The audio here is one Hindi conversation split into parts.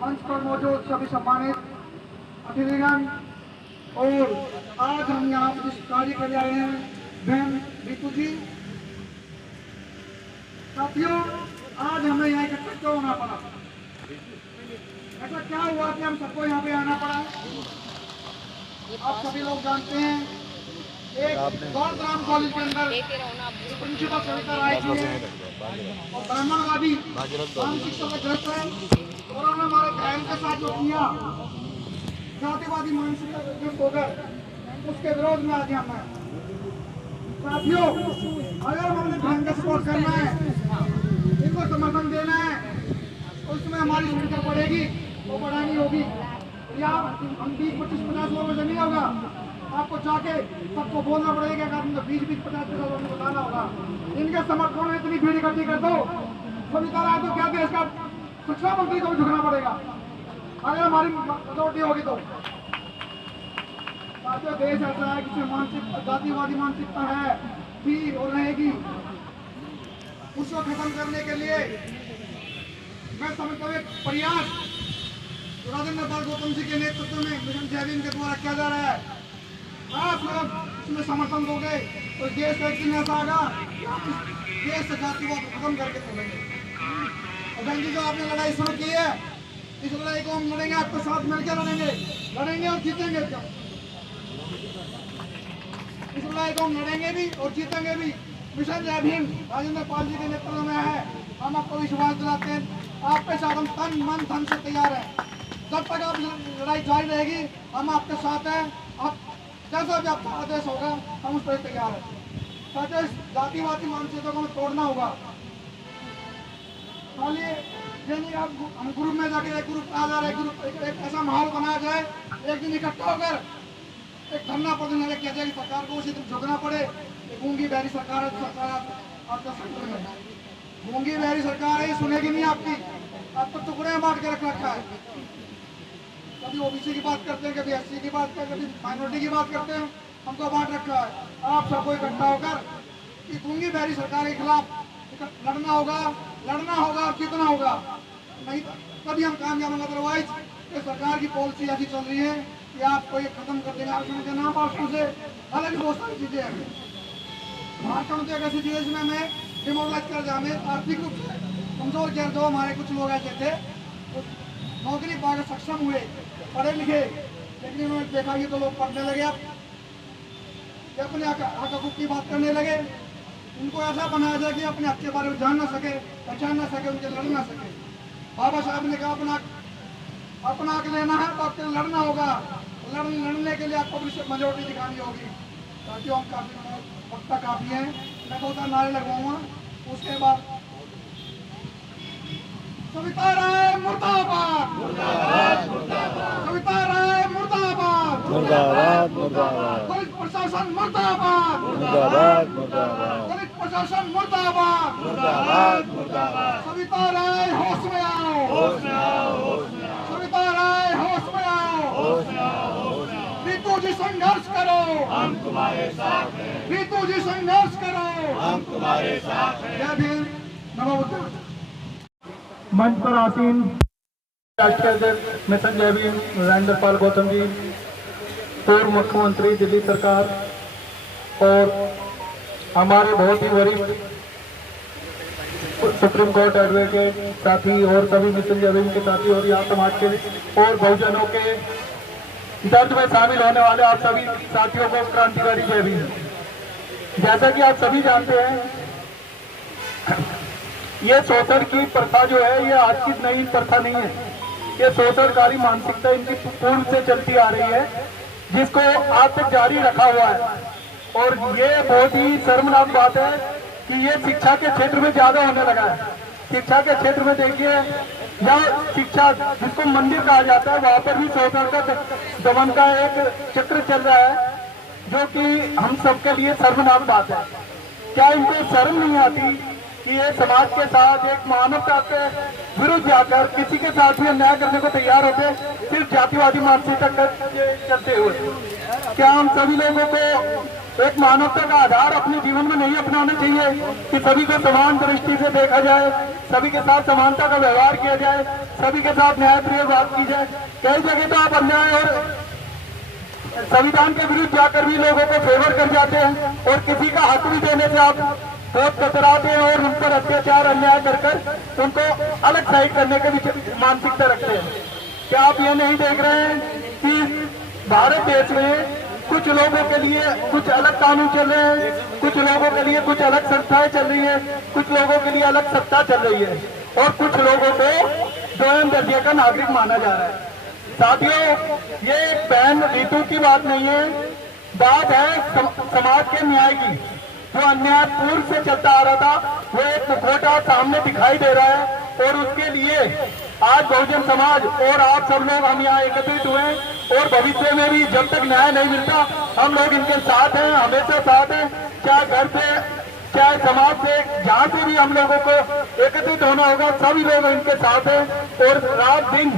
मंच पर मौजूद सभी सम्मानित अतिथिगण और आज हम यहाँ पर जिस कार्य के लिए आए हैं बहन रितु जी। साथियों, आज हमें यहाँ इकट्ठा क्यों होना पड़ा? ऐसा क्या हुआ कि हम सबको यहाँ पे आना पड़ा? आप सभी लोग जानते हैं एक गौरग्राम कॉलेज के अंदर प्रिंसिपल सविता राय जी हैं और ब्राह्मणवादी मानसिकता से ग्रस्त है और उन्होंने हमारे बहन के साथ जो किया जातिवादी मानसिकता से ग्रस्त होकर उसके विरोध में आज हम हैं। साथियों, अगर हम अपने बहन का सपोर्ट करना है, इनको समर्थन देना है, उसमें हमारी संख्या बढ़ेगी, वो बढ़ानी होगी। या हम 20-25-50 लोगों से नहीं होगा, आपको जाके सबको बोलना पड़ेगा कि आपको 20-50 लोगों को बताना होगा। इनके समर्थकों में इतनी भीड़ इकट्ठी कर दो, सविता राय तो क्या देश का शिक्षा मंत्री को भी झुकना पड़ेगा अगर हमारी मेजॉरिटी होगी तो। साथियों, देश ऐसा है कि मानसिक जातिवादी मानसिकता है थी और रहेगी, उसको खत्म करने के लिए मैं समझता हूँ एक प्रयास राजेंद्र पाल गौतम जी के नेतृत्व में मिशन जय भीम के द्वारा किया जा रहा है। आप लोग इसमें समर्थन दोगे तो देश का एक दिन ऐसा आएगा देश से जातिवाद खत्म करके चलेंगे। और बहन जी, जो आपने लड़ाई शुरू की है, इस लड़ाई को हम लड़ेंगे, आपके साथ मिलकर लड़ेंगे और जीतेंगे। इस लड़ाई को हम लड़ेंगे भी और जीतेंगे भी। मिशन जय भीम राजेंद्र पाल जी के नेतृत्व में है। हम आपको विश्वास दिलाते हैं, आपके साथ हम तन मन धन से तैयार हैं। जब तक आप लड़ाई जारी रहेगी, हम आपके साथ हैं। आप जैसा भी आपका आदेश होगा, हम उस पर तैयार हैं। साथियों, इस जातिवादी मानसिकता को हमें तोड़ना होगा। खाली ये नहीं आप हम ग्रुप में जाके एक ग्रुप आ जा रहे, ग्रुप एक ऐसा माहौल बनाया जाए, एक दिन इकट्ठा होकर एक धरना प्रदर्शन किया जाए कि सरकार को उसी दिन झुकना पड़े। गूंगी बहरी सरकार है, सरकार आपका सेंटर में गूंगी बहरी सरकार है, सुनेगी नहीं आपकी। आपको टुकड़े में बांट के रख रखा है। कभी ओबीसी की बात करते हैं, कभी एससी की बात करते हैं, कभी माइनॉरिटी की बात करते हैं, हमको बांट रखा है। आप सबको इकट्ठा होकर कि गूंगी बहरी सरकार के खिलाफ लड़ना होगा और जीतना होगा, नहीं तभी हम कामयाब होंगे। अदरवाइज ये सरकार की पॉलिसी ऐसी चल रही है कि आपको ये खत्म कर देंगे। आरक्षण के नाम पर से अलग बहुत सारी चीजें हैं। आरक्षण तो एक ऐसी चीज है जिसमें हमें डिमोरलाइज कर दिया, हमें आर्थिक रूप से कमजोर किया। जो हमारे कुछ लोग ऐसे थे नौकरी पाकर सक्षम हुए, पढ़े लिखे, लेकिन उन्होंने देखा कि तो लोग पढ़ने लगे, अपने हक हकूक की बात करने लगे। उनको ऐसा बनाया जाए कि अपने हक के बारे में जान ना सके, पहचान ना सके, उनके लड़ ना सके। बाबा साहब ने कहा अपना हक लेना है तो आपको लड़ना होगा। लड़ने के लिए आपको मेजोरिटी दिखानी होगी। ताकि हम वक्त काफी है, मैं बहुत नारे लगवाऊंगा। उसके बाद सविता राय मुर्दाबाद, सविता राय मुर्दाबाद, पुलिस प्रशासन मुर्दाबाद, पुलिस प्रशासन मुर्दाबाद, सविता राय होश में आओ, सविता राय होश में आओ। रितु जी संघर्ष करो, हम तुम्हारे साथ हैं। रितु जी संघर्ष करो, हम तुम्हारे साथ हैं। जय भीम, नमो बुद्धाय। मंच पर आसीन राष्ट्रीय अध्यक्ष मिशन जय भीम राजेंद्र पाल गौतम जी, पूर्व मुख्यमंत्री दिल्ली सरकार और हमारे बहुत ही वरिष्ठ सुप्रीम कोर्ट एडवोकेट साथी और सभी मिशन जय भीम के साथी और यहाँ समाज के और बहुजनों के दर्द में शामिल होने वाले आप सभी साथियों को क्रांतिकारी जय भीम। जैसा कि आप सभी जानते हैं, ये शोषण की प्रथा जो है ये आज की नई प्रथा नहीं है। ये शोषणकारी मानसिकता इनकी पूर्व से चलती आ रही है, जिसको आज तक जारी रखा हुआ है। और ये बहुत ही शर्मनाक बात है कि ये शिक्षा के क्षेत्र में ज्यादा होने लगा है। शिक्षा के क्षेत्र में देखिए, या शिक्षा जिसको मंदिर कहा जाता है, वहां पर भी शोषण का दमन का एक चक्र चल रहा है, जो कि हम सबके लिए शर्मनाक बात है। क्या इनको शर्म नहीं आती कि ये समाज के साथ एक मानवता के विरुद्ध जाकर किसी के साथ भी अन्याय करने को तैयार होते, सिर्फ जातिवादी मानसिकता चलते हुए? क्या हम सभी लोगों को एक मानवता का आधार अपने जीवन में नहीं अपनाना चाहिए कि सभी को समान दृष्टि से देखा जाए, सभी के साथ समानता का व्यवहार किया जाए, सभी के साथ न्यायप्रिय बात की जाए। कई जगह तो आप अन्याय और संविधान के विरुद्ध जाकर भी लोगों को फेवर कर जाते हैं और किसी का हक भी देने से आप बहुत कतराते हैं और उन पर अत्याचार अन्याय कर उनको अलग साइड करने की भी मानसिकता रखते हैं। क्या आप ये नहीं देख रहे हैं कि भारत देश में कुछ लोगों के लिए कुछ अलग कानून चल रहे हैं, कुछ लोगों के लिए कुछ अलग संस्थाएं चल रही है, कुछ लोगों के लिए अलग सत्ता चल रही है और कुछ लोगों को दोयम दर्जे का नागरिक माना जा रहा है। साथियों, ये एक बहन ऋतु की बात नहीं है, बात है समाज के न्याय की। जो अन्याय पूर्व से चलता आ रहा था वो एक मुखौटा सामने दिखाई दे रहा है और उसके लिए आज बहुजन समाज और आप सब लोग हम यहाँ एकत्रित हुए और भविष्य में भी जब तक न्याय नहीं मिलता हम लोग इनके साथ हैं, हमेशा साथ हैं। चाहे घर से चाहे समाज से जहाँ से भी हम लोगों को एकत्रित होना होगा, सभी लोग इनके साथ हैं और रात दिन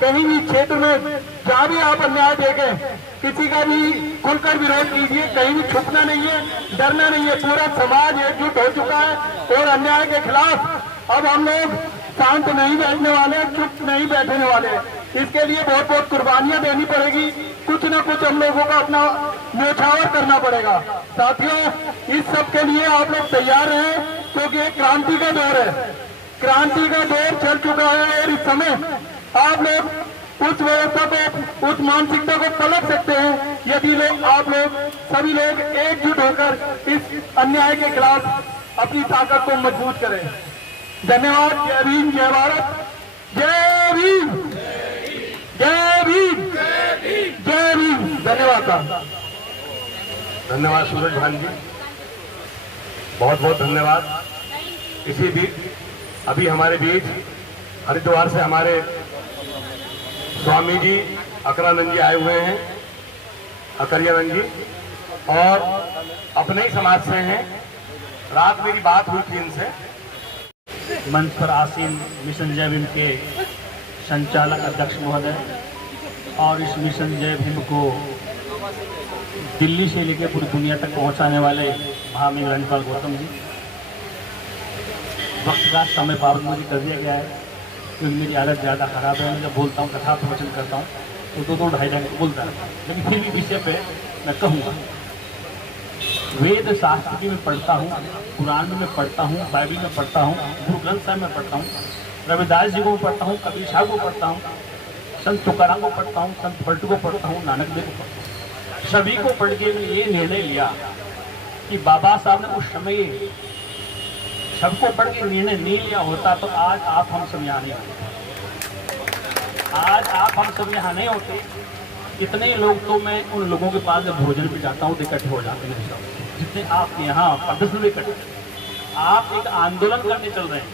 कहीं भी क्षेत्र में जहाँ भी आप अन्याय देखें किसी का भी खुलकर विरोध कीजिए, कहीं भी छुपना नहीं है, डरना नहीं है। पूरा समाज एकजुट हो चुका है और अन्याय के खिलाफ अब हम लोग शांत नहीं बैठने वाले, चुप नहीं बैठने वाले। इसके लिए बहुत बहुत कुर्बानियां देनी पड़ेगी, कुछ ना कुछ हम लोगों को अपना न्यौछावर करना पड़ेगा। साथियों, इस सब के लिए आप लोग तैयार हैं क्योंकि एक क्रांति का दौर है, क्रांति का दौर चल चुका है और इस समय आप लोग उस व्यवस्था को, उस मानसिकता को पलट सकते हैं यदि आप लोग सभी लोग एकजुट होकर इस अन्याय के खिलाफ अपनी ताकत को मजबूत करें। धन्यवाद। जय भीम, जय भारत, जय भीम, जय भीम, जय भीम। धन्यवाद। धन्यवाद सूरज भान जी, बहुत बहुत धन्यवाद। इसी बीच अभी हमारे बीच हरिद्वार से हमारे स्वामी जी अकरानंद जी आए हुए हैं, अकरियानंद जी, और अपने ही समाज से हैं। रात मेरी बात हुई थी इनसे। मंच पर आसीन मिशन जय भीम के संचालक अध्यक्ष महोदय और इस मिशन जय भीम को दिल्ली से लेकर पूरी दुनिया तक पहुंचाने वाले महामहिम रणपाल गौतम जी। वक्त का समय पाबंद मुझे कर दिया गया है क्योंकि मेरी आदत ज़्यादा खराब है। मैं जब बोलता हूँ, कथा प्रवचन करता हूँ तो 2-2 ढाई बोलता रहता हूँ, लेकिन फिर भी विषय पे मैं कहूँगा। वेद शास्त्र की मैं पढ़ता हूँ, कुरान में मैं पढ़ता हूँ, बाइबल में पढ़ता हूँ, गुरु ग्रंथ साहब में पढ़ता हूँ, रविदास जी को पढ़ता हूँ, कबीर साहब को पढ़ता हूँ, संत तुकाराम को पढ़ता हूँ, संत फल्टू को पढ़ता हूँ, नानक देव को पढ़ता हूँ। सभी को पढ़ के ये निर्णय लिया कि बाबा साहब ने उस समय सबको पढ़ के निर्णय नहीं लिया होता तो आज आप हम सब यहाँ नहीं होते। आज आप हम सब यहाँ नहीं होते। इतने लोग तो मैं उन लोगों के पास जब भोजन पे जाता हूँ तो इकट्ठे हो जाते हैं, जितने आप यहाँ प्रदर्शन में इकट्ठे। आप एक आंदोलन करने चल रहे हैं,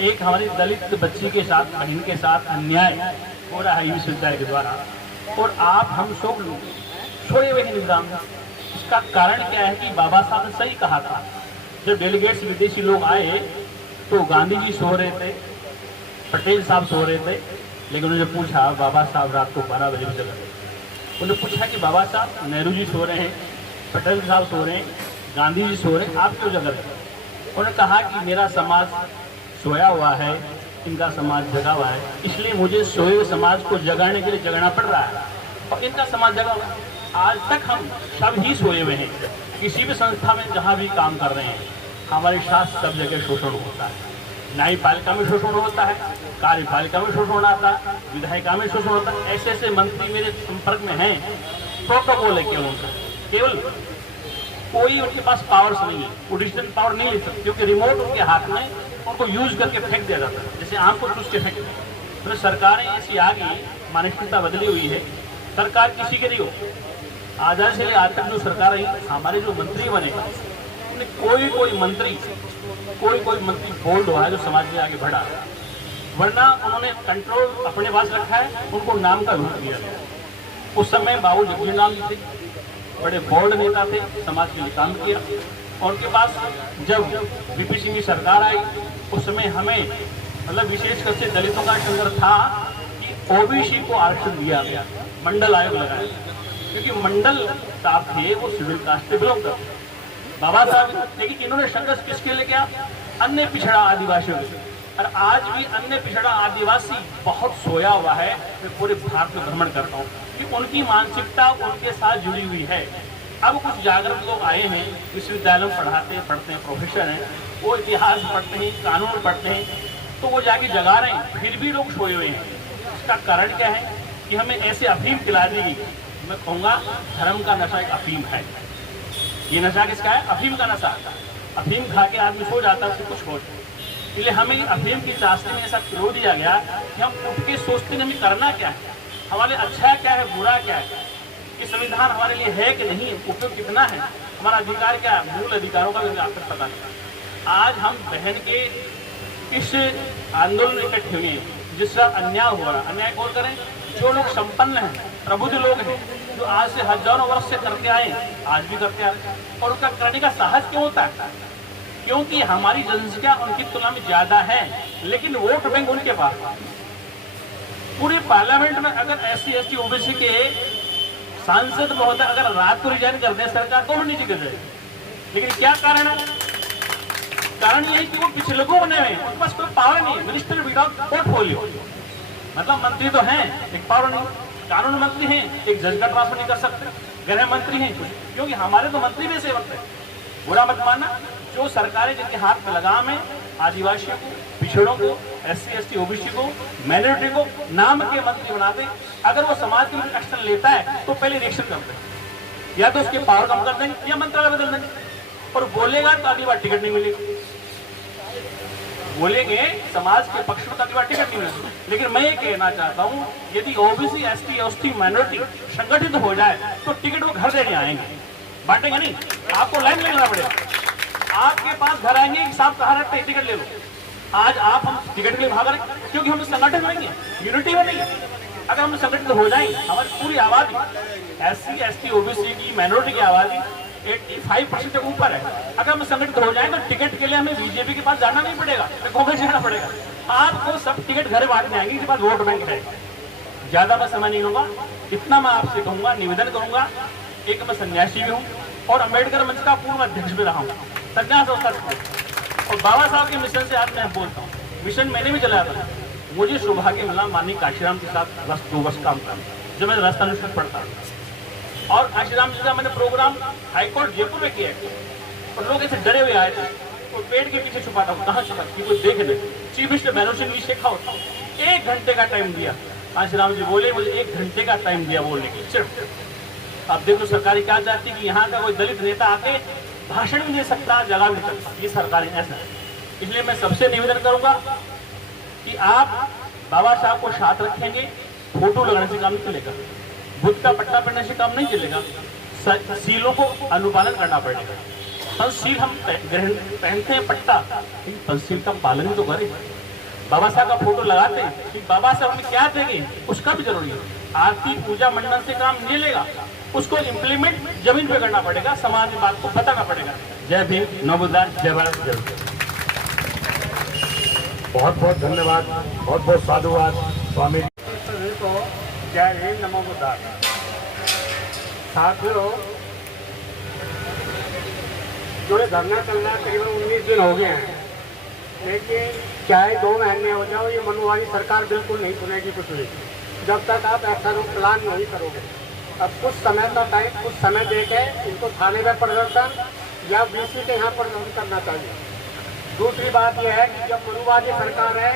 एक हमारी दलित बच्ची के साथ, बहन के साथ अन्याय हो रहा है विश्वविद्यालय के द्वारा, और आप हम सब छोड़े हुए हैं निगरान। इसका कारण क्या है कि बाबा साहब ने सही कहा था। जब डेलीगेट्स विदेशी लोग आए तो गांधी जी सो रहे थे, पटेल साहब सो रहे थे, लेकिन उन्होंने पूछा, बाबा साहब रात को 12 बजे जग रहे। उन्होंने पूछा कि बाबा साहब, नेहरू जी सो रहे हैं, पटेल साहब सो रहे हैं, गांधी जी सो रहे हैं, आप क्यों जग रहे हैं? उन्होंने कहा कि मेरा समाज सोया हुआ है, इनका समाज जगा हुआ है, इसलिए मुझे सोए हुए समाज को जगाने के लिए जगना पड़ रहा है और इनका समाज जगा हुआ है। आज तक हम सब ही सोए हुए हैं। किसी भी संस्था में जहाँ भी काम कर रहे हैं, हमारे साथ सब जगह शोषण होता है। न्यायपालिका में शोषण होता है, कार्यपालिका में शोषण आता है, विधायिका में शोषण होता है। ऐसे ऐसे मंत्री मेरे संपर्क में हैं, प्रोटोकॉल है केवल उनका, केवल कोई उनके पास पावर्स नहीं है, वो डिसीजन पावर नहीं ले सकते क्योंकि रिमोट उनके हाथ में, उनको यूज करके फेंक दिया जाता है, जैसे आम को चूस के फेंक दिया। तो सरकारें ऐसी आ गई, मानसिकता बदली हुई है, सरकार किसी के नहीं हो। आजादी से आज तक जो सरकार रही, हमारे जो मंत्री बने, कोई मंत्री बोल्ड हुआ है जो समाज में आगे बढ़ा, वरना उन्होंने कंट्रोल अपने पास रखा है, उनको नाम का रूप दिया गया। उस समय बाबू जगजीवन जी थे, बड़े बोल्ड नेता थे, समाज के लिए काम किया। और उनके पास जब वीपी सिंह की सरकार आई, उस समय हमें मतलब विशेषकर से दलितों का टेंडर था कि ओबीसी को आरक्षण दिया गया, मंडल आयोग लगाया। क्योंकि मंडल साहब थे वो सिविल कास्ट से बिलोंग करते, बाबा साहब, लेकिन इन्होंने संघर्ष किसके लिए किया? अन्य पिछड़ा आदिवासियों के। और आज भी अन्य पिछड़ा आदिवासी बहुत सोया हुआ है। मैं पूरे भारत में भ्रमण करता हूँ कि उनकी मानसिकता उनके साथ जुड़ी हुई है। अब कुछ जागरूक लोग आए हैं, विश्वविद्यालय में पढ़ते हैं, प्रोफेसर हैं, वो इतिहास पढ़ते हैं, कानून पढ़ते हैं, तो वो जाके जगा रहे हैं, फिर भी लोग सोए हुए हैं। इसका कारण क्या है कि हमें ऐसे अफीम खिला दी गई। मैं कहूँगा धर्म का नशा एक अफीम है। ये नशा किसका है? अफीम का नशा। अफीम खा के आदमी सो जाता है, उससे कुछ हो। इसलिए हमें अफीम की चाशनी में ऐसा खिलो दिया गया कि हम उठ के सोचते हैं हमें करना क्या है, हमारे अच्छा क्या है, बुरा क्या है, कि संविधान हमारे लिए है कि नहीं, उपयोग कितना है, हमारा अधिकार क्या है, मूल अधिकारों का भी आप तक पता नहीं। आज हम बहन के इस आंदोलन में इकट्ठे हुए हैं जिसका अन्याय हो रहा। अन्याय कौन करें? जो लोग संपन्न हैं, प्रबुद्ध लोग हैं, जो आज से हजारों वर्ष से करते आए, आज भी करते आए। और उसका करने का साहस क्यों होता है? क्योंकि हमारी जनसंख्या उनकी तुलना में ज्यादा है, लेकिन वोट बैंक उनके पास। पूरे पार्लियामेंट में अगर SC ST OBC के सांसद महोदय अगर रात को रिजाइन कर दे, सरकार को नीचे कर दे। लेकिन क्या कारण है? कारण ये है कि वो पिछले बने हुए, उनके पास कोई पावर नहीं। मिनिस्टर विदाउट पोर्टफोलियो, मतलब मंत्री तो हैं लेकिन पावर नहीं। कानून मंत्री हैं, एक जज का ट्रांसफर नहीं कर सकते। गृह मंत्री हैं, क्योंकि हमारे तो मंत्री भी सेवक थे। बुरा मत मानना, जो सरकारें जिनके हाथ में लगाम है, आदिवासियों को, पिछड़ों को, SC ST OBC को, माइनॉरिटी को नाम के मंत्री बनाते। अगर वो समाज के लिए एक्शन लेता है तो पहले रिएक्शन करते हैं, या तो उसके पावर कम कर देंगे या मंत्रालय बदल देंगे। और बोलेगा तो अगली बार टिकट नहीं मिलेगी, बोलेंगे समाज के पक्ष में तो अगली बार टिकट नहीं मिलेगी। लेकिन मैं ये कहना चाहता हूँ, यदि OBC ST ST माइनॉरिटी संगठित हो जाए तो टिकट वो घर देने आएंगे, बांटेंगे नहीं। आपको लाइन लगना पड़ेगा, आपके पास घर आएंगे कि साहब कहाँ रखते हैं, टिकट ले लो। आज आप हम टिकट के लिए भाग रहे हैं क्योंकि हम संगठन बनेंगे, यूनिटी बनेगी। अगर हम संगठित हो जाएंगे, हमारी पूरी आबादी SC ST OBC की माइनॉरिटी की आबादी 85% से ऊपर है। अगर हम संगठित हो जाए तो टिकट के लिए हमें बीजेपी के पास जाना नहीं पड़ेगा, कांग्रेस जाना पड़ेगा। आपको सब टिकट घर बांटने आएंगे, पास वोट बैंक है। ज्यादा मैं समय नहीं लूंगा, इतना मैं आपसे कहूंगा, निवेदन करूंगा। एक मैं सन्यासी भी हूँ और अम्बेडकर मंच का पूर्व अध्यक्ष भी रहा हूँ, संन्यास और बाबा साहब के मिशन से आज मैं बोलता हूँ। मिशन मैंने भी चलाया था। मुझे सौभाग्य मिला माननीय काशीराम के साथ 2 वर्ष काम करना, जब मैं राजस्थान में पढ़ता। और काशीराम जी का मैंने प्रोग्राम हाईकोर्ट जयपुर में किया और लोग ऐसे डरे हुए आए थे, और पेड़ के पीछे छुपाता हूँ, कहाँ छुपा कि कोई देख ले। Chief minister banner Singh ji शेखा होता, 1 घंटे का टाइम दिया। काशीराम जी बोले मुझे 1 घंटे का टाइम दिया बोलने की, सिर्फ। अब देखो सरकारी क्या चाहती कि यहाँ का कोई दलित नेता आके भाषण भी दे सकता, जगह भी सकता, ये सरकारी ऐसा है। इसलिए मैं सबसे निवेदन करूंगा कि आप बाबा साहब को साथ रखेंगे, फोटो लगाने से काम नहीं चलेगा, बुद्ध का पट्टा पहनने से काम नहीं चलेगा, सीलों को अनुपालन करना पड़ेगा। पंचशील हम पहनते हैं पट्टा, लेकिन पंचशील का पालन तो करें। बाबा साहब का फोटो लगाते हैं कि बाबा साहब हमें क्या देंगे, उसका भी जरूरी है। आरती पूजा मंडल से काम नहीं लेगा, उसको इम्प्लीमेंट जमीन पे करना पड़ेगा, समाज में बात को बताना पड़ेगा। जय भीम, नवोदय, जय भारत, जय। बहुत बहुत धन्यवाद, बहुत बहुत साधुवाद स्वामी जी। तो जय हिंद, नमो बुद्धाय। साथियों, जो ये धरना चल रहा है तकरीबन 19 दिन हो गए हैं, लेकिन चाहे 2 महीने हो जाओ, ये मनोवादी सरकार बिल्कुल नहीं सुनेगी कुछ भी, जब तक आप एक्शन प्लान नहीं करोगे। अब कुछ समय का टाइम, कुछ समय देके इनको थाने में प्रदर्शन या BC के यहाँ प्रदर्शन करना चाहिए। दूसरी बात यह है कि जब मनुवादी सरकार है,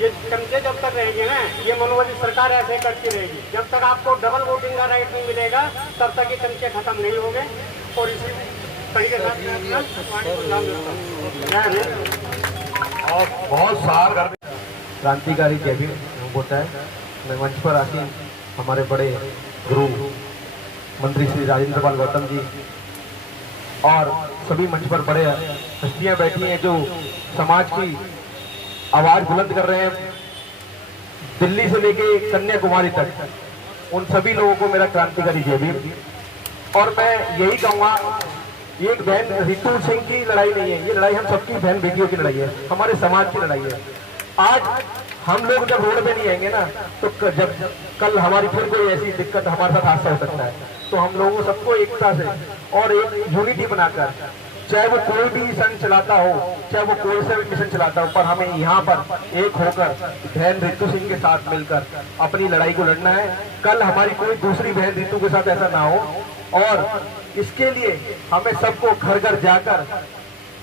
ये टंके जब तक रहेंगे ना, ये मनुवादी सरकार ऐसे करती रहेगी। जब तक आपको डबल वोटिंग का राइट नहीं मिलेगा, तब तक ये टंके खत्म नहीं होंगे। और इसी तरीके से और बहुत सार कर क्रांतिकारी जय भीम बोलता है। मैं मंच पर आसीन हमारे बड़े गुरु मंत्री श्री राजेंद्र पाल गौतम जी और सभी मंच पर बड़े हस्तियां बैठी हैं जो समाज की आवाज बुलंद कर रहे हैं, दिल्ली से लेके कन्याकुमारी तक, उन सभी लोगों को मेरा क्रांतिकारी जय भीम। और मैं यही कहूँगा, एक बहन रितु सिंह की लड़ाई नहीं है, ये लड़ाई हम सबकी बहन बेटियों की लड़ाई है, हमारे समाज की लड़ाई है। आज हम लोग जब रोड पे नहीं आएंगे ना, तो जब कल हमारी फिर कोई ऐसी दिक्कत हमारे साथ हादसा हो सकता है। तो हम लोगों सबको एकता से और एक यूनिटी बनाकर, चाहे वो कोई भी संघ चलाता हो, चाहे वो कोई सा भी मिशन चलाता हो, पर हमें यहाँ पर एक होकर बहन रितु सिंह के साथ मिलकर अपनी लड़ाई को लड़ना है। कल हमारी कोई दूसरी बहन रितु के साथ ऐसा ना हो, और इसके लिए हमें सबको घर घर जाकर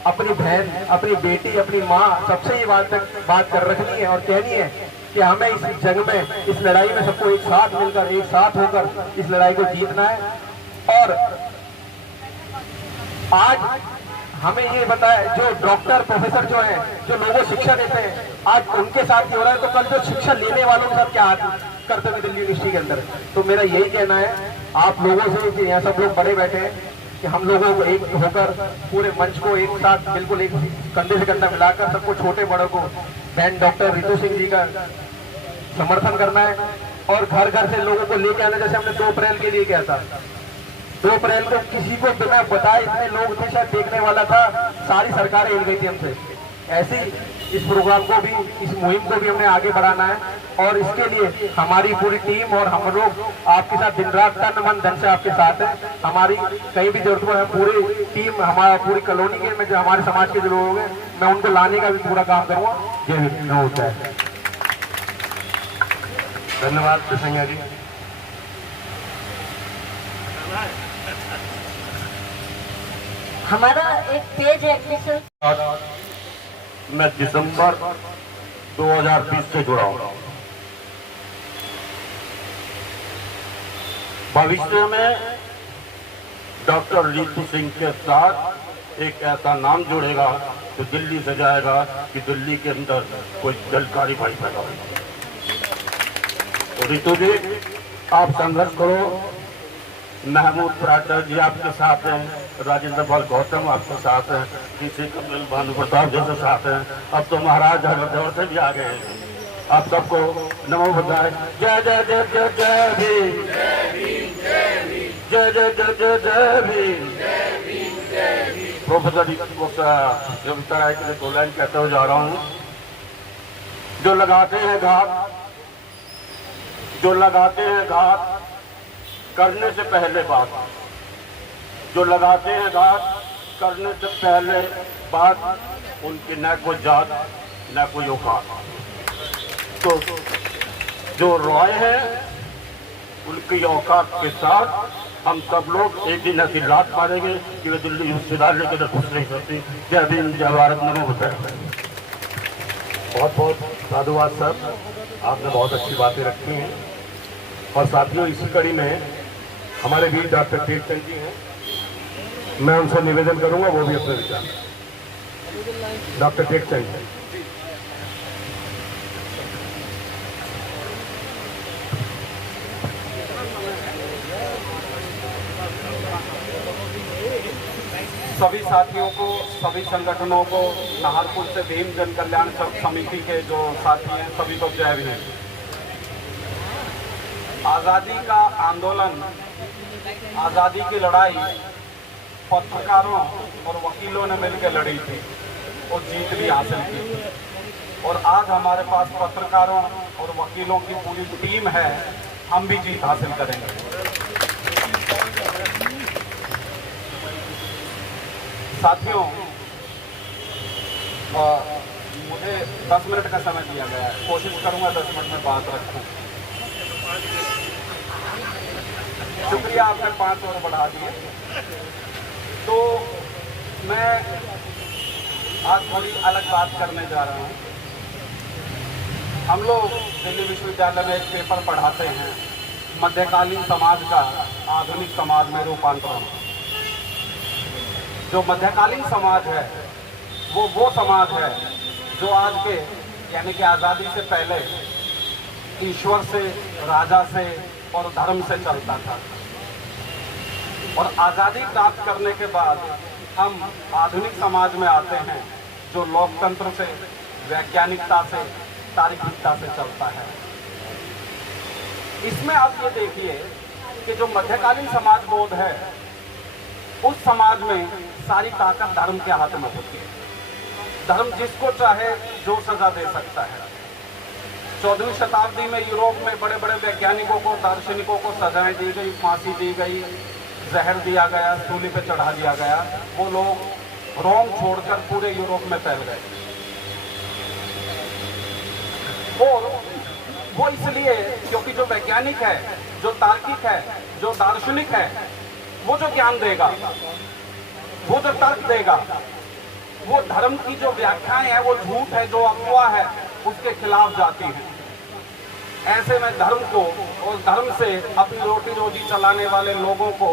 अपनी बहन, अपनी बेटी, अपनी माँ, सबसे ये बात कर रखनी है और कहनी है कि हमें इस जंग में, इस लड़ाई में सबको एक साथ मिलकर, एक साथ होकर इस लड़ाई को जीतना है। और आज हमें ये बताया, जो डॉक्टर प्रोफेसर जो हैं, जो लोगों को शिक्षा देते हैं, आज उनके साथ ही हो रहा है, तो कल जो शिक्षा लेने वालों के साथ क्या करते हुए दिल्ली यूनिवर्सिटी के अंदर। तो मेरा यही कहना है आप लोगों से कि यहाँ सब लोग बड़े बैठे हैं, कि हम लोगों को एक होकर पूरे मंच को एक साथ बिल्कुल एक कंधे से कंधा मिलाकर सबको, छोटे बड़ों को बहन डॉक्टर रितु सिंह जी का समर्थन करना है और घर घर से लोगों को लेके आना। जैसे हमने 2 अप्रैल के लिए किया था, 2 अप्रैल को किसी को बिना बताए इतने लोग थे, शायद देखने वाला था, सारी सरकारें हिल गई थी हमसे। ऐसे ही इस प्रोग्राम को भी, इस मुहिम को भी हमने आगे बढ़ाना है और इसके लिए हमारी पूरी टीम और हम लोग आपके साथ दिन रात तन मन धन से आपके साथ है। हमारी कहीं भी जरूरत है, पूरी टीम, हमारा पूरी कॉलोनी के में जो हमारे समाज के जो लोग हैं, मैं उनको लाने का भी पूरा काम करूँगा। जय हिंद होता है। धन्यवाद कृष्णैया जी। हमारा एक पेज एडमिशन मैं दिसंबर 2020 से जुड़ा हूं। भविष्य में डॉक्टर रितु सिंह के साथ एक ऐसा नाम जुड़ेगा तो दिल्ली से जाएगा कि दिल्ली के अंदर कोई जलकारी भाई पैदा होगा। तो रितु जी, आप संघर्ष करो। महमूद प्राचार्य जी आपके साथ हैं, राजेंद्र पाल गौतम आपके साथ हैं, किसी कपिल भानु प्रताप जैसे साथ हैं, अब तो महाराज हरदेवर से भी आ गए हैं। आप सबको नमो बुद्धाय। जय जय जय जय जय भीम, जय जय जय जय जय भीम। प्रोफेसर योगिता राय के लिए 2 लाइन कहते हुए जा रहा हूँ। जो लगाते हैं घात, जो लगाते हैं घात करने से पहले बात, जो लगाते हैं घात करने से पहले बात, उनकी न कोई जात न कोई औकात। तो जो रॉय है उनकी औकात के साथ हम सब लोग एक दिन ऐसी लात मारेंगे कि वे दिल्ली यूनिवर्सिटी के अंदर घुस नहीं सकती। जय भीम, जय भारत, नमो बुद्धाय। बहुत बहुत साधुवाद सर, आपने बहुत अच्छी बातें रखी हैं। और साथियों, इसी कड़ी में हमारे वीर डॉक्टर टेकचंद जी हैं, मैं उनसे निवेदन करूंगा वो भी अपने विचार। डॉक्टर टेकचंद जी। सभी साथियों को, सभी संगठनों को, नाहरपुर से भीम जन कल्याण समिति के जो साथी हैं सभी को जय भीम। आज़ादी का आंदोलन, आज़ादी की लड़ाई पत्रकारों और वकीलों ने मिलकर लड़ी थी और जीत भी हासिल की थी। और आज हमारे पास पत्रकारों और वकीलों की पूरी टीम है, हम भी जीत हासिल करेंगे। साथियों, मुझे 10 मिनट का समय दिया गया है, कोशिश करूंगा 10 मिनट में बात रखूं। शुक्रिया, आपने 5 और बढ़ा दिए। तो मैं आज थोड़ी अलग बात करने जा रहा हूँ। हम लोग दिल्ली विश्वविद्यालय में एक पेपर पढ़ाते हैं, मध्यकालीन समाज का आधुनिक समाज में रूपांतरण। जो मध्यकालीन समाज है वो समाज है जो आज के यानी कि आज़ादी से पहले ईश्वर से, राजा से और धर्म से चलता था। और आज़ादी प्राप्त करने के बाद हम आधुनिक समाज में आते हैं जो लोकतंत्र से, वैज्ञानिकता से, तार्किकता से चलता है। इसमें आप ये देखिए कि जो मध्यकालीन समाज बोध है, उस समाज में सारी ताकत धर्म के हाथ में होती है। धर्म जिसको चाहे जो सजा दे सकता है। 14वीं शताब्दी में यूरोप में बड़े बड़े वैज्ञानिकों को, दार्शनिकों को सजाएं दी गई, फांसी दी गई, जहर दिया गया, सूली पे चढ़ा दिया गया। वो लोग रोम छोड़कर पूरे यूरोप में फैल गए। और वो इसलिए क्योंकि जो वैज्ञानिक है, जो तार्किक है, जो दार्शनिक है, वो जो ज्ञान देगा, वो जो तर्क देगा, वो धर्म की जो व्याख्याएं है, वो झूठ है, जो अफवाह है, उसके खिलाफ जाती है। ऐसे में धर्म को और धर्म से अपनी रोटी रोजी चलाने वाले लोगों को,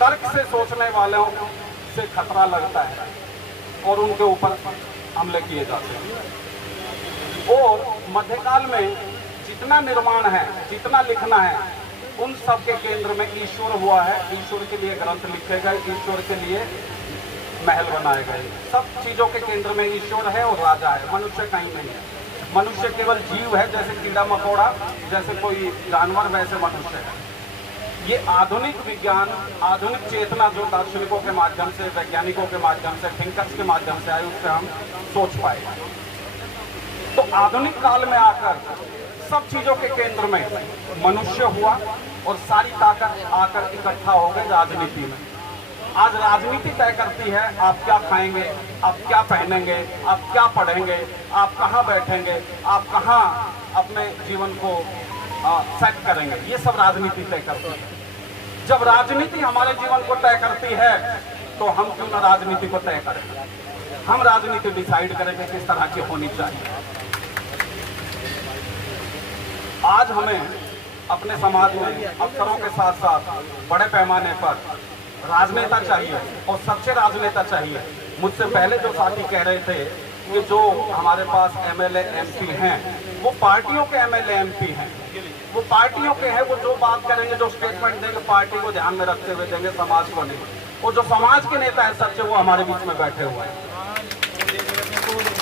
तर्क से सोचने वालों से खतरा लगता है और उनके ऊपर हमले किए जाते हैं। और मध्यकाल में जितना निर्माण है, जितना लिखना है, उन सब के केंद्र में ईश्वर हुआ है। ईश्वर के लिए ग्रंथ लिखे गए, ईश्वर के लिए महल बनाए गए। सब चीजों के केंद्र में ईश्वर है और राजा है, मनुष्य कहीं नहीं है। मनुष्य केवल जीव है, जैसे कीड़ा मकोड़ा, जैसे कोई जानवर, वैसे मनुष्य है। ये आधुनिक विज्ञान, आधुनिक चेतना जो दार्शनिकों के माध्यम से, वैज्ञानिकों के माध्यम से, थिंकर्स के माध्यम से आई, उससे हम सोच पाए। तो आधुनिक काल में आकर सब चीजों के केंद्र में मनुष्य हुआ और सारी ताकत आकर इकट्ठा हो गई राजनीति में। आज राजनीति तय करती है आप क्या खाएंगे, आप क्या पहनेंगे, आप क्या पढ़ेंगे, आप कहाँ बैठेंगे, आप कहाँ अपने जीवन को सेट करेंगे। ये सब राजनीति तय करती है। जब राजनीति हमारे जीवन को तय करती है तो हम क्यों ना राजनीति को तय करें। हम राजनीति डिसाइड करेंगे किस तरह की होनी चाहिए। आज हमें अपने समाज में अफसरों के साथ साथ बड़े पैमाने पर राजनेता चाहिए और सच्चे राजनेता चाहिए। मुझसे पहले जो साथी कह रहे थे कि जो हमारे पास एमएलए एमपी हैं वो पार्टियों के एमएलए एमपी हैं, वो पार्टियों के हैं। वो जो बात करेंगे, जो स्टेटमेंट देंगे, पार्टी को ध्यान में रखते हुए देंगे, समाज को नहीं। और जो समाज के नेता है सच्चे, वो हमारे बीच में बैठे हुए हैं।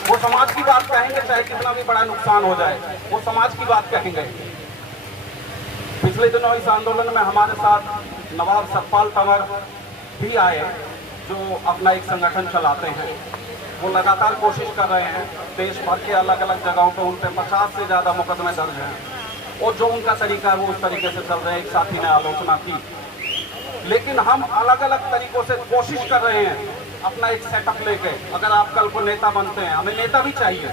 वो समाज की बात कहेंगे, चाहे कितना भी बड़ा नुकसान हो जाए, वो समाज की बात कहेंगे। पिछले दिनों इस आंदोलन में हमारे साथ नवाब सतपाल तंवर भी आए, जो अपना एक संगठन चलाते हैं। वो लगातार कोशिश कर रहे हैं, देश भर के अलग अलग जगहों पर उन पर 50 से ज़्यादा मुकदमे दर्ज हैं और जो उनका तरीका है वो उस तरीके से चल रहे हैं। एक साथी ने आलोचना की, लेकिन हम अलग अलग तरीकों से कोशिश कर रहे हैं अपना एक सेटअप लेके। अगर आप कल को नेता बनते हैं, हमें नेता भी चाहिए।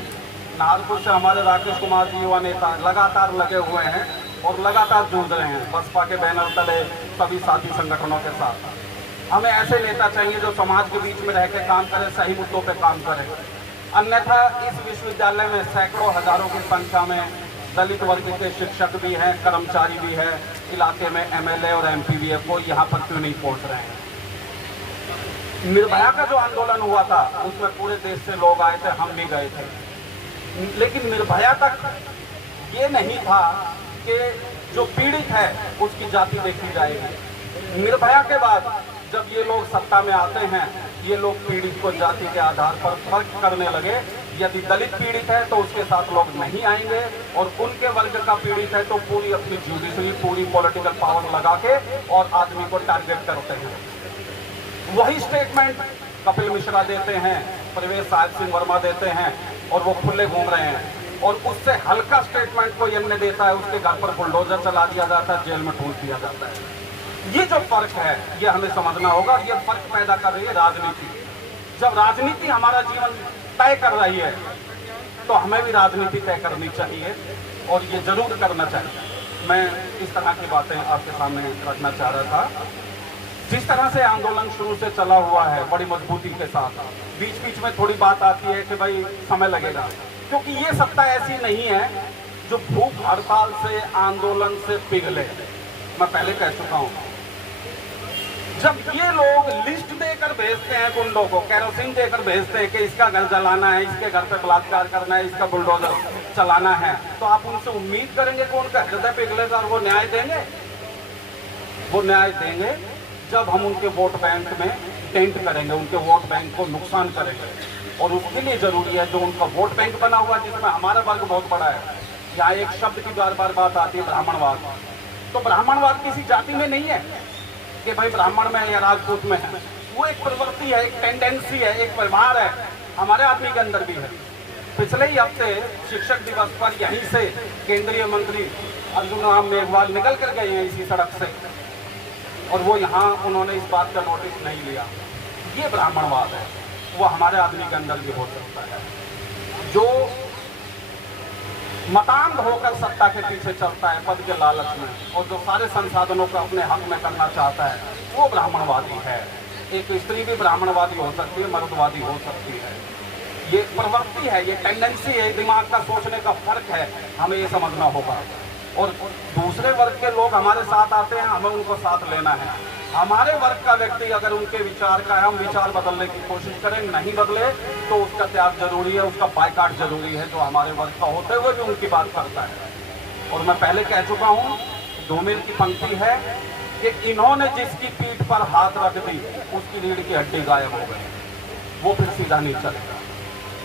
नागपुर से हमारे राकेश कुमार जी युवा नेता लगातार लगे हुए हैं और लगातार जूझ रहे हैं बसपा के बैनर तले सभी साथी संगठनों के साथ। हमें ऐसे नेता चाहिए जो समाज के बीच में रह के काम करें, सही मुद्दों पे काम करें। अन्यथा इस विश्वविद्यालय में सैकड़ों हजारों की संख्या में दलित वर्ग के शिक्षक भी हैं, कर्मचारी भी हैं, इलाके में एमएलए और एमपी भी है। कोई यहाँ पर क्यों नहीं पहुँच रहे हैं। निर्भया का जो आंदोलन हुआ था उसमें पूरे देश से लोग आए थे, हम भी गए थे। लेकिन निर्भया तक ये नहीं था कि जो पीड़ित है उसकी जाति देखी जाएगी। निर्भया के बाद जब ये लोग सत्ता में आते हैं, ये लोग पीड़ित को जाति के आधार पर फर्क करने लगे। यदि दलित पीड़ित है तो उसके साथ लोग नहीं आएंगे और उनके वर्ग का पीड़ित है तो पूरी अपनी जुडिशरी, पूरी पॉलिटिकल पावर लगा के और आदमी को टारगेट करते हैं। वही स्टेटमेंट कपिल मिश्रा देते हैं, प्रवेश साहिब सिंह वर्मा देते हैं और वो खुले घूम रहे हैं। और उससे हल्का स्टेटमेंट कोई अन्य देता है, उसके घर पर बुलडोजर चला दिया जाता है, जेल में ठूस दिया जाता है। ये जो फर्क है ये हमें समझना होगा। ये फर्क पैदा कर रही है राजनीति। जब राजनीति हमारा जीवन तय कर रही है तो हमें भी राजनीति तय करनी चाहिए और ये जरूर करना चाहिए। मैं इस तरह की बातें आपके सामने रखना चाह रहा था। जिस तरह से आंदोलन शुरू से चला हुआ है बड़ी मजबूती के साथ, बीच बीच में थोड़ी बात आती है कि भाई समय लगेगा, क्योंकि ये सत्ता ऐसी नहीं है जो भूख हड़ताल से, आंदोलन से पिघले। मैं पहले कह चुका हूं, जब ये लोग लिस्ट देकर भेजते हैं गुंडों को, केरोसिन देकर भेजते हैं कि इसका घर जलाना है, इसके घर पे बलात्कार करना है, इसका बुलडोजर चलाना है, तो आप उनसे उम्मीद करेंगे कि उनका हृदय पिघलेगा और वो न्याय देंगे? वो न्याय देंगे जब हम उनके वोट बैंक में टेंट करेंगे, उनके वोट बैंक को नुकसान करेंगे। और उसके लिए जरूरी है जो उनका वोट बैंक बना हुआ है, जिसमें हमारा वर्ग बहुत बड़ा है। यहाँ एक शब्द की बार बार बात आती है, ब्राह्मणवाद। तो ब्राह्मणवाद किसी जाति में नहीं है कि भाई ब्राह्मण में है या राजपूत में है। वो एक प्रवृत्ति है, एक टेंडेंसी है, एक व्यवहार है हमारे आदमी के अंदर भी है। पिछले ही हफ्ते शिक्षक दिवस पर यहीं से केंद्रीय मंत्री अर्जुन राम मेघवाल निकल कर गए हैं इसी सड़क से, और वो यहाँ उन्होंने इस बात का नोटिस नहीं लिया। ये ब्राह्मणवाद है, वो हमारे आदमी के अंदर भी हो सकता है। जो मतांध होकर सत्ता के पीछे चलता है पद के लालच में, और जो सारे संसाधनों को अपने हक में करना चाहता है, वो ब्राह्मणवादी है। एक स्त्री भी ब्राह्मणवादी हो सकती है, मर्दवादी हो सकती है। ये प्रवृत्ति है, ये टेंडेंसी है, दिमाग का सोचने का फर्क है, हमें ये समझना होगा। और दूसरे वर्ग के लोग हमारे साथ आते हैं, हमें उनको साथ लेना है। हमारे वर्ग का व्यक्ति अगर उनके विचार का है, हम विचार बदलने की कोशिश करें, नहीं बदले तो उसका त्याग जरूरी है, उसका बायकॉट जरूरी है, जो हमारे वर्ग का होते हुए भी उनकी बात करता है। और मैं पहले कह चुका हूँ, 2 मील की पंक्ति है कि इन्होंने जिसकी पीठ पर हाथ रख दी उसकी रीढ़ की हड्डी गायब हो गई, वो फिर सीधा नहीं चलेगा।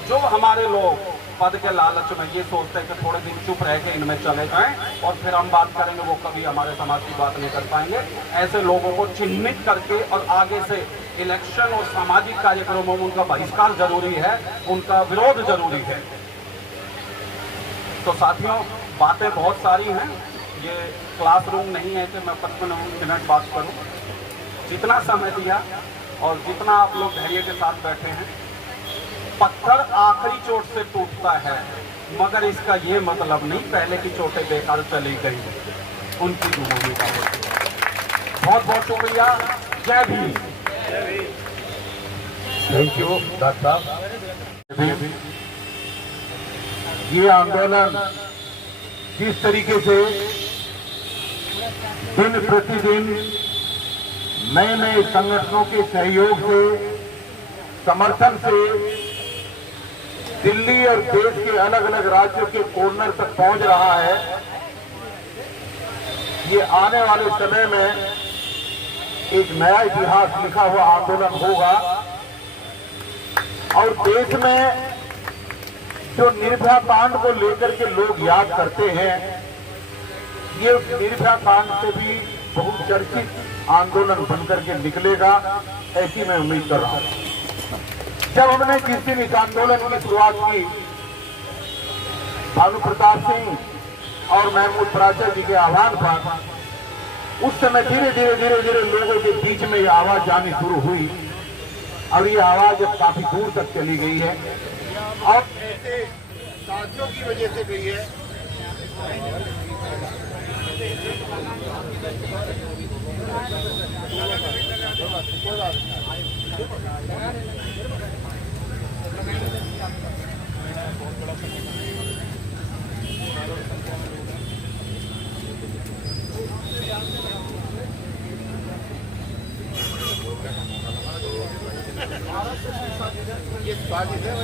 जो हमारे लोग पद के लालच में ये सोचते हैं कि थोड़े दिन चुप रह के इनमें चले जाएं और फिर हम बात करेंगे, वो कभी हमारे समाज की बात नहीं कर पाएंगे। ऐसे लोगों को चिन्हित करके और आगे से इलेक्शन और सामाजिक कार्यक्रमों में उनका बहिष्कार जरूरी है, उनका विरोध जरूरी है। तो साथियों, बातें बहुत सारी हैं, ये क्लासरूम नहीं है कि मैं 55 मिनट बात करूं। जितना समय दिया और जितना आप लोग धैर्य के साथ बैठे हैं, पत्थर आखिरी चोट से टूटता है, मगर इसका ये मतलब नहीं पहले की चोटें बेकार चली गई, उनकी गुलामी का होती है। बहुत बहुत शुक्रिया, जय भीम। थैंक यू डॉक्टर साहब। ये आंदोलन जिस तरीके से दिन प्रतिदिन नए नए संगठनों के सहयोग से, समर्थन से दिल्ली और देश के अलग अलग राज्यों के कॉर्नर तक पहुंच रहा है, ये आने वाले समय में एक नया इतिहास लिखा हुआ आंदोलन होगा। और देश में जो निर्भया कांड को लेकर के लोग याद करते हैं, ये निर्भया कांड से भी बहुत चर्चित आंदोलन बनकर के निकलेगा, ऐसी मैं उम्मीद कर रहा हूं। जब हमने जिस दिन इस आंदोलन की शुरुआत की, भानु प्रताप सिंह और महमूद पराचर जी के आह्वान पर, उस समय धीरे धीरे लोगों के बीच में ये आवाज जानी शुरू हुई, और ये आवाज अब काफी दूर तक चली गई है, और ऐसे साथियों की वजह से गई है। ये साजिश है।